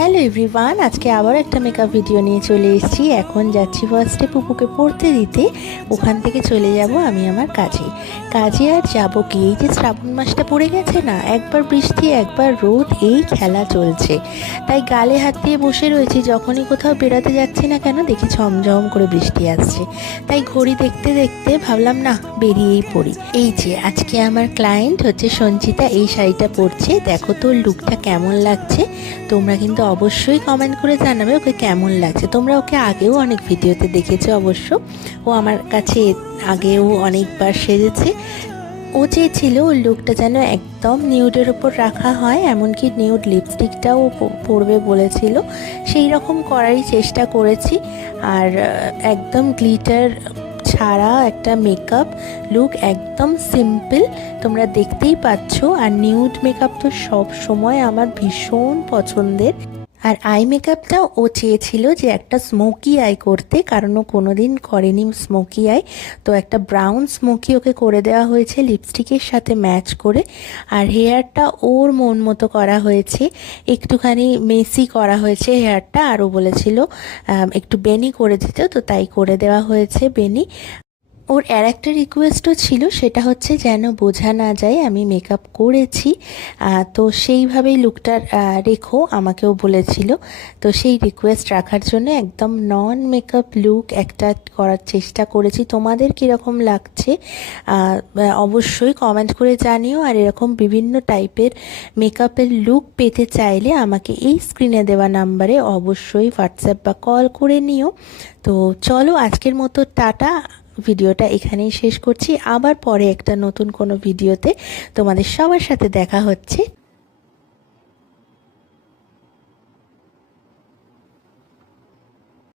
Hello everyone, আজকে আবার একটা মেকআপ ভিডিও নিয়ে চলে এসেছি। এখন যাচ্ছি ফার্স্টে পুপুকে পড়তে দিতে, ওখান থেকে চলে যাব আমি আমার কাজে। আর যাব কি, এই যে শ্রাবণ মাসটা পড়ে গেছে না, একবার বৃষ্টি একবার রোদ, এই খেলা চলছে। তাই গালে হাত দিয়ে বসে রয়েছি, যখনই কোথাও বেড়াতে যাচ্ছি না কেন দেখি ঝমঝম করে বৃষ্টি আসছে। তাই ঘড়ি দেখতে দেখতে ভাবলাম না, বেরিয়েই পড়ি। এই যে আজকে আমার ক্লায়েন্ট হচ্ছে সঞ্চিতা, এই শাড়িটা পরছে। দেখো তো লুকটা কেমন লাগছে, তোমরা কিন্তু অবশ্যই কমেন্ট করে জানাবে ওকে কেমন লাগছে। তোমরা ওকে আগেও অনেক ভিডিওতে দেখেছো অবশ্য, ও আমার কাছে আগেও অনেকবার সেজেছে। ও চেয়েছিল ওর লুকটা যেন একদম নিউডের ওপর রাখা হয়, এমনকি নিউড লিপস্টিকটাও পরবে বলেছিল, সেই রকম করারই চেষ্টা করেছি। আর একদম গ্লিটার ছাড়া একটা মেকআপ লুক, একদম সিম্পল, তোমরা দেখতেই পাচ্ছ। আর নিউড মেকআপ তো সব সময় আমার ভীষণ পছন্দের। আর আই মেকআপটাও ও চেয়েছিল যে একটা স্মোকি আই করতে, কারণ ও কোনোদিন করেনি স্মোকি আই। তো একটা ব্রাউন স্মোকি ওকে করে দেওয়া হয়েছে লিপস্টিকের সাথে ম্যাচ করে। আর হেয়ারটা ওর মন মতো করা হয়েছে, একটুখানি মেসি করা হয়েছে হেয়ারটা। আরও বলেছিল একটু বেনি করে দিতে, তো তাই করে দেওয়া হয়েছে বেনি। ওর আর একটা রিকোয়েস্টও ছিল, সেটা হচ্ছে যেন বোঝা না যায় আমি মেকআপ করেছি, তো সেইভাবেই লুকটা রেখো আমাকেও বলেছিল। তো সেই রিকোয়েস্ট রাখার জন্য একদম নন মেকআপ লুক একটা করার চেষ্টা করেছি। তোমাদের কীরকম লাগছে অবশ্যই কমেন্ট করে জানিও। আর এরকম বিভিন্ন টাইপের মেকআপের লুক পেতে চাইলে আমাকে এই স্ক্রিনে দেওয়া নাম্বারে অবশ্যই হোয়াটসঅ্যাপ বা কল করে নিও। তো চলো আজকের মতো টাটা, ভিডিওটা এখানেই শেষ করছি। আবার পরে একটা নতুন কোনো ভিডিওতে তোমাদের সবার সাথে দেখা হচ্ছে।